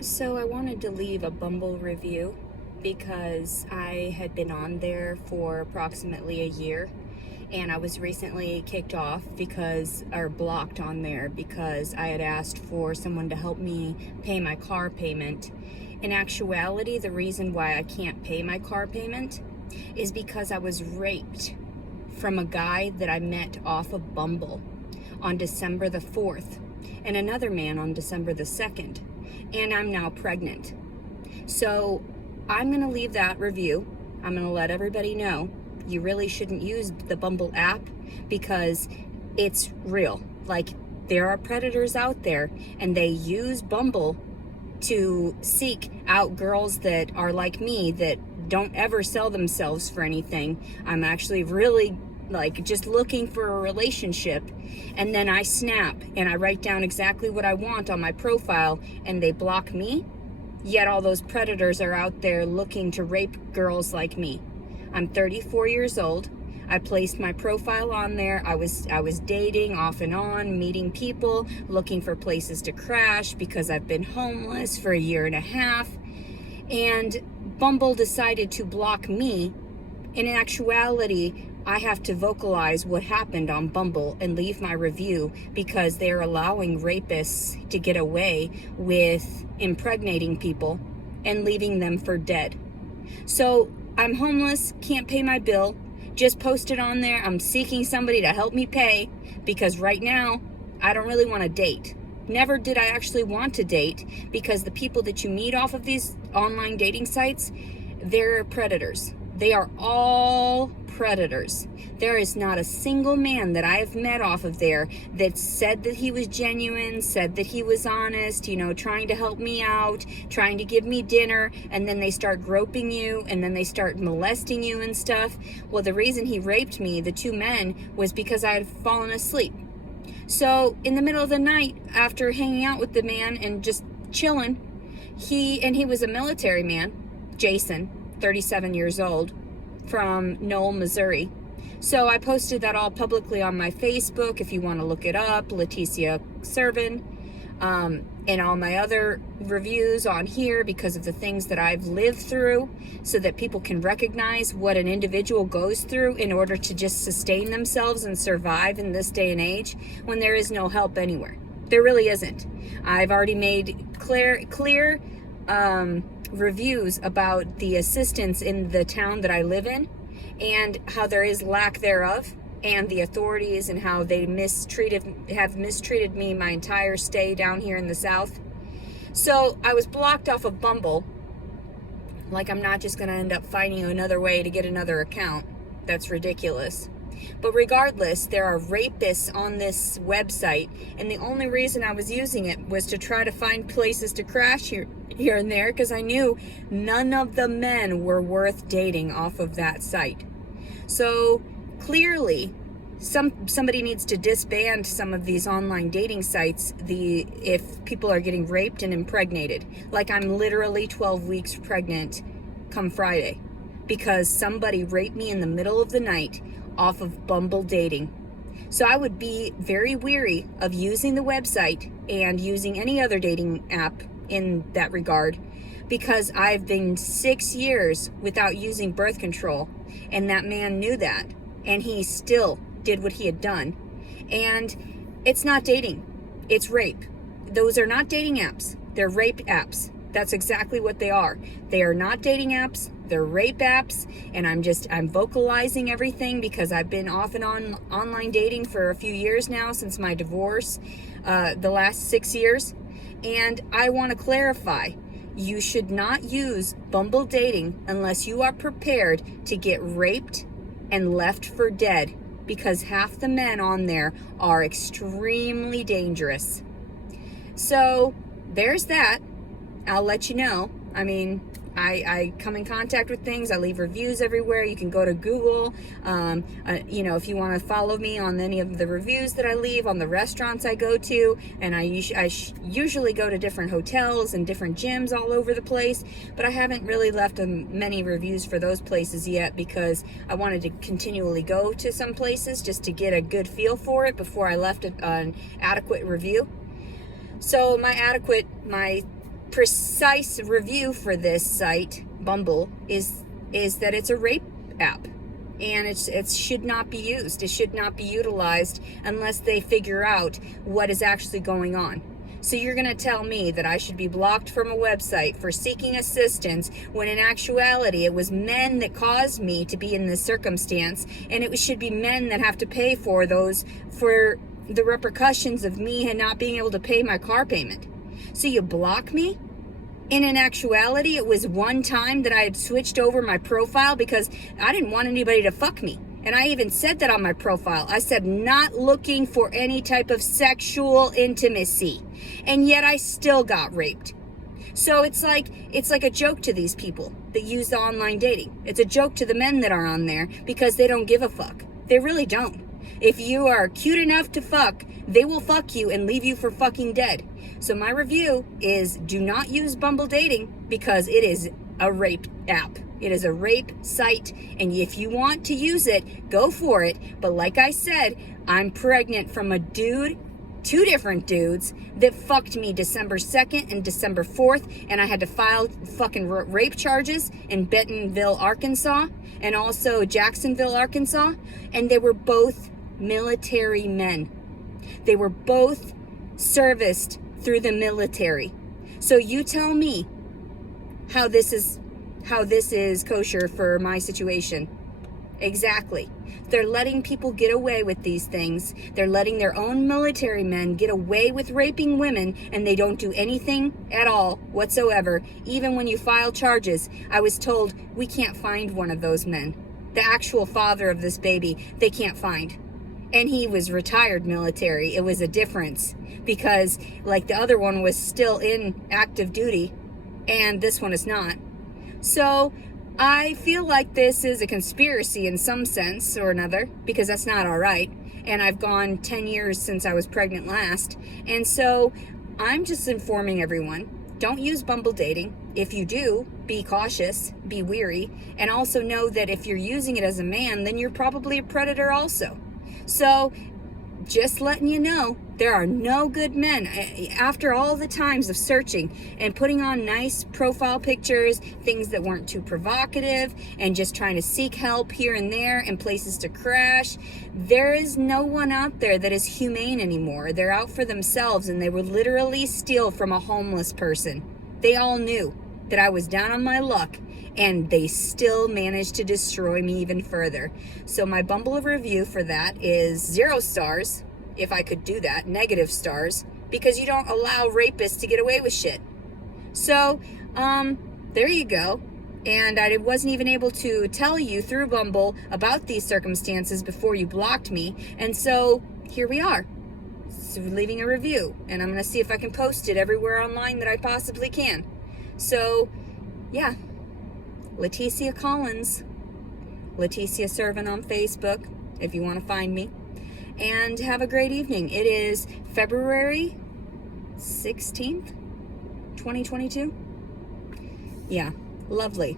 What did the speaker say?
So I wanted to leave a Bumble review because I had been on there for approximately a year, and I was recently kicked off or blocked on there because I had asked for someone to help me pay my car payment. In actuality, the reason why I can't pay my car payment is because I was raped from a guy that I met off of Bumble on December the 4th and another man on December the 2nd. And I'm now pregnant. So I'm going to leave that review. I'm going to let everybody know you really shouldn't use the Bumble app because it's real. Like, there are predators out there and they use Bumble to seek out girls that are like me, that don't ever sell themselves for anything. I'm actually really just looking for a relationship, and then I snap and I write down exactly what I want on my profile and they block me. Yet all those predators are out there looking to rape girls like me. I'm 34 years old. I placed my profile on there. I was dating off and on, meeting people, looking for places to crash because I've been homeless for a year and a half. And Bumble decided to block me. In actuality, I have to vocalize what happened on Bumble and leave my review because they're allowing rapists to get away with impregnating people and leaving them for dead. So I'm homeless, can't pay my bill, just posted on there. I'm seeking somebody to help me pay because right now I don't really want to date. Never did I actually want to date because the people that you meet off of these online dating sites, they're predators. They are all predators. There is not a single man that I have met off of there that said that he was genuine, said that he was honest, trying to help me out, trying to give me dinner, and then they start groping you, and then they start molesting you and stuff. Well, the reason he raped me, the two men, was because I had fallen asleep. So in the middle of the night, after hanging out with the man and just chilling, he was a military man, Jason, 37 years old, from Knoll, Missouri. So I posted that all publicly on my Facebook, if you want to look it up, Leticia Servin, and all my other reviews on here because of the things that I've lived through, so that people can recognize what an individual goes through in order to just sustain themselves and survive in this day and age when there is no help anywhere. There really isn't. I've already made clear reviews about the assistance in the town that I live in and how there is lack thereof, and the authorities and how they have mistreated me my entire stay down here in the South. So I was blocked off of Bumble. Like, I'm not just going to end up finding another way to get another account. That's ridiculous. But regardless, there are rapists on this website, and the only reason I was using it was to try to find places to crash here and there, because I knew none of the men were worth dating off of that site. So clearly, somebody needs to disband some of these online dating sites if people are getting raped and impregnated. Like, I'm literally 12 weeks pregnant come Friday because somebody raped me in the middle of the night off of Bumble dating. So I would be very weary of using the website and using any other dating app in that regard, because I've been 6 years without using birth control, and that man knew that, and he still did what he had done. And it's not dating, it's rape. Those are not dating apps, they're rape apps. That's exactly what they are. They are not dating apps, they're rape apps, and I'm vocalizing everything because I've been off and on online dating for a few years now since my divorce, the last 6 years. And I want to clarify, you should not use Bumble dating unless you are prepared to get raped and left for dead, because half the men on there are extremely dangerous. So there's that. I'll let you know. I mean, I come in contact with things. I leave reviews everywhere. You can go to Google. If you want to follow me on any of the reviews that I leave on the restaurants I go to, and I usually go to different hotels and different gyms all over the place, but I haven't really left many reviews for those places yet because I wanted to continually go to some places just to get a good feel for it before I left an adequate review. So my precise review for this site, Bumble, is that it's a rape app. And it should not be used. It should not be utilized unless they figure out what is actually going on. So you're going to tell me that I should be blocked from a website for seeking assistance when in actuality it was men that caused me to be in this circumstance, and it should be men that have to pay for the repercussions of me and not being able to pay my car payment. So you block me? And in actuality, it was one time that I had switched over my profile because I didn't want anybody to fuck me. And I even said that on my profile. I said, not looking for any type of sexual intimacy. And yet I still got raped. So it's like a joke to these people that use the online dating. It's a joke to the men that are on there because they don't give a fuck. They really don't. If you are cute enough to fuck, they will fuck you and leave you for fucking dead. So my review is, do not use Bumble Dating because it is a rape app. It is a rape site, and if you want to use it, go for it. But like I said, I'm pregnant from a dude, 2 different dudes, that fucked me December 2nd and December 4th, and I had to file fucking rape charges in Bentonville, Arkansas, and also Jacksonville, Arkansas, and they were both military men. They were both serviced through the military. So you tell me how this is kosher for my situation. Exactly. They're letting people get away with these things. They're letting their own military men get away with raping women, and they don't do anything at all whatsoever. Even when you file charges, I was told we can't find one of those men. The actual father of this baby, they can't find. And he was retired military. It was a difference because like the other one was still in active duty and this one is not. So I feel like this is a conspiracy in some sense or another because that's not all right. And I've gone 10 years since I was pregnant last. And so I'm just informing everyone, don't use Bumble Dating. If you do, be cautious, be wary, and also know that if you're using it as a man, then you're probably a predator also. So just letting you know, there are no good men. After all the times of searching and putting on nice profile pictures, things that weren't too provocative, and just trying to seek help here and there and places to crash, there is no one out there that is humane anymore. They're out for themselves, and they would literally steal from a homeless person. They all knew that I was down on my luck, and they still managed to destroy me even further. So my Bumble review for that is 0 stars, if I could do that, negative stars, because you don't allow rapists to get away with shit. So, there you go. And I wasn't even able to tell you through Bumble about these circumstances before you blocked me. And so here we are, so leaving a review, and I'm going to see if I can post it everywhere online that I possibly can. So, yeah. Leticia Collins, Leticia Servant on Facebook, if you want to find me. And have a great evening. It is February 16th, 2022. Yeah, lovely.